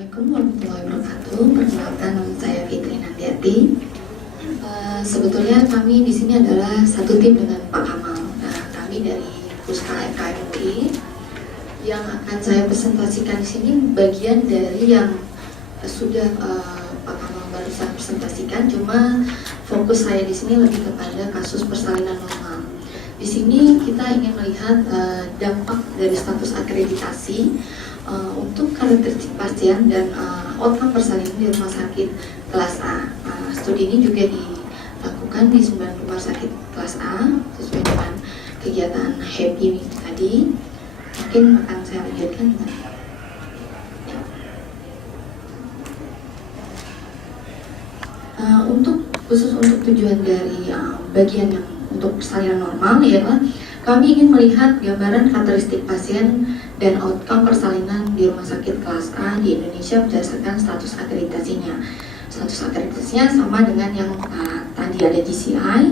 Assalamualaikum warahmatullahi wabarakatuh. Perkenalkan, nama saya Fitri Nandiati. Sebetulnya kami di sini adalah satu tim dengan Pak Kamal. Nah, kami dari Puska FKM UI yang akan saya presentasikan di sini bagian dari yang sudah Pak Kamal barusan presentasikan. Cuma fokus saya di sini lebih kepada kasus persalinan normal. Di sini kita ingin melihat dampak dari status akreditasi untuk karakteristik pasien dan outcome persalinan di rumah sakit kelas A. Studi ini juga dilakukan di 9 rumah sakit kelas A sesuai dengan kegiatan HAPPY tadi. Mungkin akan saya lanjutkan. Khusus untuk tujuan dari bagian yang untuk persalinan normal, ya, kami ingin melihat gambaran karakteristik pasien dan outcome persalinan di rumah sakit kelas A di Indonesia berdasarkan status akreditasinya. Status akreditasinya sama dengan yang tadi ada GCI,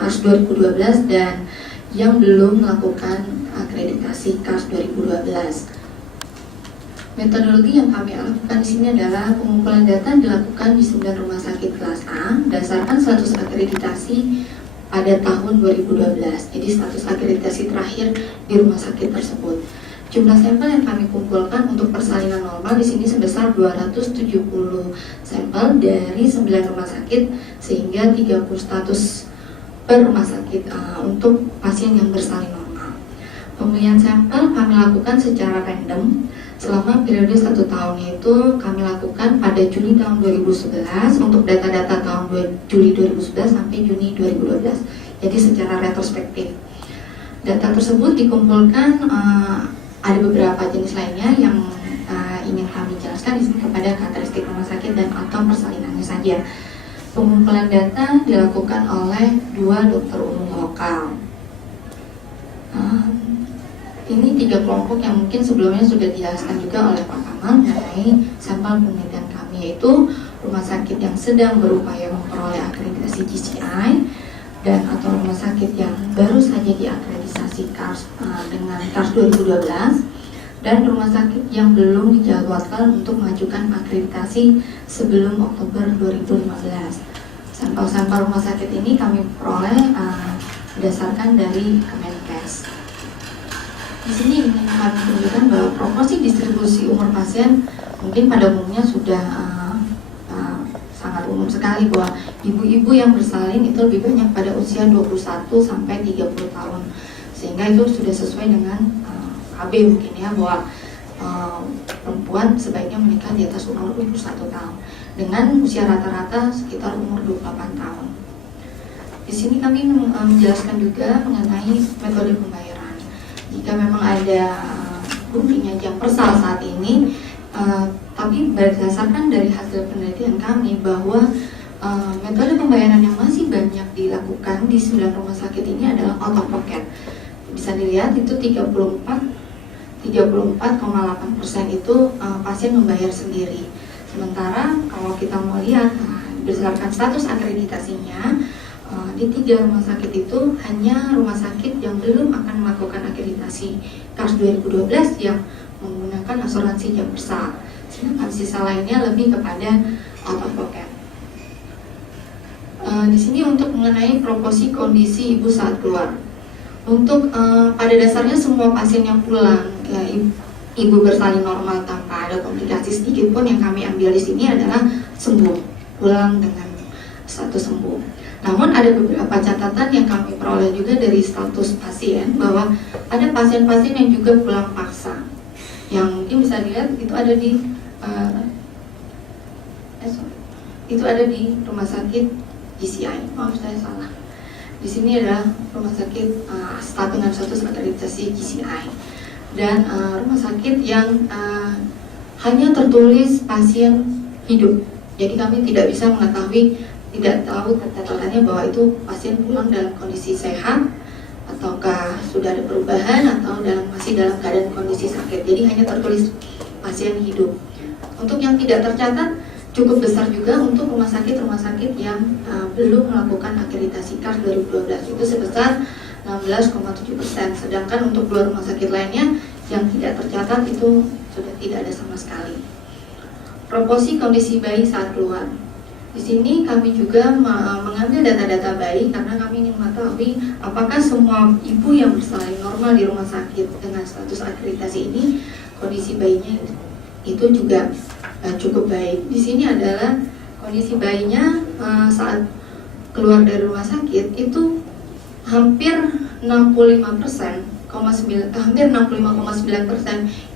KARS 2012, dan yang belum melakukan akreditasi KARS 2012. Metodologi yang kami lakukan di sini adalah pengumpulan data dilakukan di 9 rumah sakit kelas A berdasarkan status akreditasi pada tahun 2012. Jadi status akreditasi terakhir di rumah sakit tersebut. Jumlah sampel yang kami kumpulkan untuk persalinan normal di sini sebesar 270 sampel dari 9 rumah sakit, sehingga 30 status per rumah sakit untuk pasien yang bersalin normal. Pemilihan sampel kami lakukan secara random selama periode 1 tahun, yaitu kami lakukan pada Juni tahun 2011 untuk data-data tahun Juli 2011 sampai Juni 2012. Jadi secara retrospektif. Data tersebut dikumpulkan, ada beberapa jenis lainnya yang ingin kami jelaskan di sini kepada karakteristik rumah sakit dan outcome persalinannya saja. Pengumpulan data dilakukan oleh 2 dokter umum lokal. Ini 3 kelompok yang mungkin sebelumnya sudah dijelaskan juga oleh Pak Kamal mengenai sampel penelitian kami, yaitu rumah sakit yang sedang berupaya memperoleh akreditasi GCI dan atau rumah sakit yang baru saja diakreditasi KARS dengan KARS 2012, dan rumah sakit yang belum dijadwalkan untuk mengajukan akreditasi sebelum Oktober 2015. Sampel-sampel rumah sakit ini kami peroleh berdasarkan dari Kemenkes. Di sini ingin kami tunjukkan bahwa proporsi distribusi umur pasien mungkin pada umumnya sudah sangat umum sekali, bahwa ibu-ibu yang bersalin itu lebih banyak pada usia 21 sampai 30 tahun, sehingga itu sudah sesuai dengan KB mungkin ya, bahwa perempuan sebaiknya menikah di atas umur 21 tahun dengan usia rata-rata sekitar umur 28 tahun. Di sini kami menjelaskan juga mengenai metode pembayaran. Jika memang ada buktinya jam persal saat ini, tapi berdasarkan dari hasil penelitian kami bahwa metode pembayaran yang masih banyak dilakukan di 9 rumah sakit ini adalah out of pocket. Bisa dilihat itu 34,8% itu pasien membayar sendiri. Sementara kalau kita mau lihat berdasarkan status akreditasinya, di 3 rumah sakit itu hanya rumah sakit yang belum akan melakukan akreditasi KARS 2012 yang menggunakan asuransi jam persal, sedangkan sisa lainnya lebih kepada out of pocket. Di sini untuk mengenai proporsi kondisi ibu saat keluar. Untuk pada dasarnya semua pasien yang pulang, ya, ibu bersalin normal tanpa ada komplikasi sedikit pun, yang kami ambil di sini adalah sembuh, pulang dengan status sembuh. Namun ada beberapa catatan yang kami peroleh juga dari status pasien, bahwa ada pasien-pasien yang juga pulang paksa, yang mungkin bisa dilihat itu ada di rumah sakit GCI. Maaf saya salah. Di sini adalah rumah sakit dengan status akreditasi GCI, dan rumah sakit yang hanya tertulis pasien hidup. Jadi kami tidak bisa mengetahui, tidak tahu catatannya bahwa itu pasien pulang dalam kondisi sehat ataukah sudah ada perubahan atau masih dalam keadaan kondisi sakit. Jadi hanya tertulis pasien hidup. Untuk yang tidak tercatat cukup besar juga untuk rumah sakit yang belum melakukan akreditasi KARS 2012, itu sebesar 16,7%. Sedangkan untuk 2 rumah sakit lainnya yang tidak tercatat itu sudah tidak ada sama sekali. proporsi kondisi bayi saat keluar. Di sini kami juga mengambil data-data bayi karena kami ingin mengetahui apakah semua ibu yang bersalin normal di rumah sakit dengan status akreditasi ini kondisi bayinya itu juga cukup baik. Di sini adalah kondisi bayinya saat keluar dari rumah sakit itu hampir 65,9%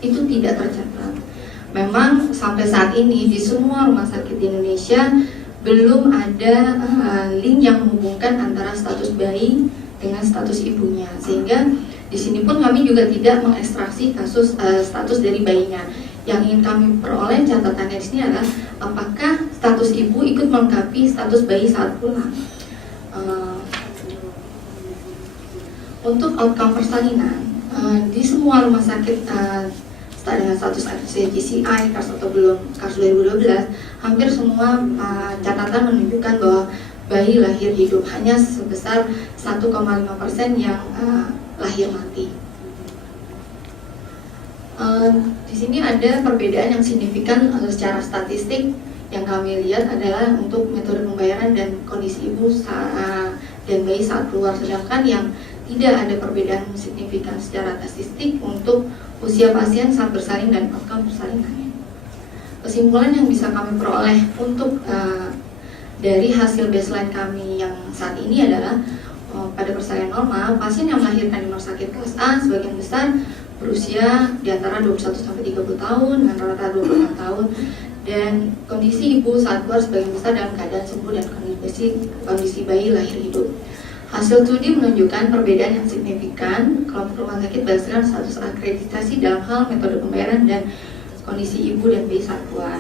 itu tidak tercatat. Memang sampai saat ini di semua rumah sakit di Indonesia belum ada link yang menghubungkan antara status bayi dengan status ibunya, sehingga di sini pun kami juga tidak mengekstraksi kasus status dari bayinya. Yang ingin kami peroleh catatannya di sini adalah apakah status ibu ikut melengkapi status bayi saat pulang. Untuk outcome persalinan di semua rumah sakit dengan status GCI, KARS atau belum KARS 2012, hampir semua catatan menunjukkan bahwa bayi lahir hidup, hanya sebesar 1,5% yang lahir mati. Di sini ada perbedaan yang signifikan secara statistik yang kami lihat adalah untuk metode pembayaran dan kondisi ibu dan bayi saat keluar, sedangkan yang tidak ada perbedaan signifikan secara statistik untuk usia pasien saat bersalin dan outcome persalinannya. Kesimpulan yang bisa kami peroleh untuk dari hasil baseline kami yang saat ini adalah pada persalinan normal, pasien yang melahirkan di rumah sakit kelas A sebagian besar berusia di antara 21 sampai 30 tahun dengan rata-rata 26 tahun, dan kondisi ibu saat keluar sebagian besar dalam keadaan sembuh dan kondisi bayi lahir hidup. Hasil studi menunjukkan perbedaan yang signifikan kelompok rumah sakit berdasarkan status akreditasi dalam hal metode pembayaran dan kondisi ibu dan bayi saat keluar.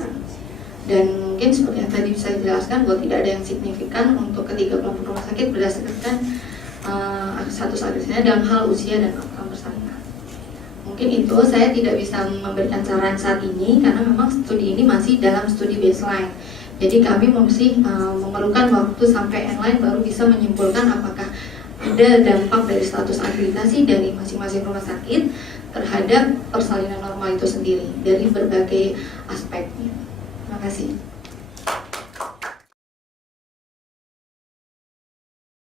Dan mungkin seperti yang tadi bisa dijelaskan bahwa tidak ada yang signifikan untuk ketiga kelompok rumah sakit berdasarkan status akreditasinya dalam hal usia dan outcome persalinan. Mungkin itu, saya tidak bisa memberikan saran saat ini karena memang studi ini masih dalam studi baseline. Jadi kami masih memerlukan waktu sampai endline baru bisa menyimpulkan apakah ada dampak dari status akreditasi dari masing-masing rumah sakit terhadap persalinan normal itu sendiri dari berbagai aspeknya. Terima kasih.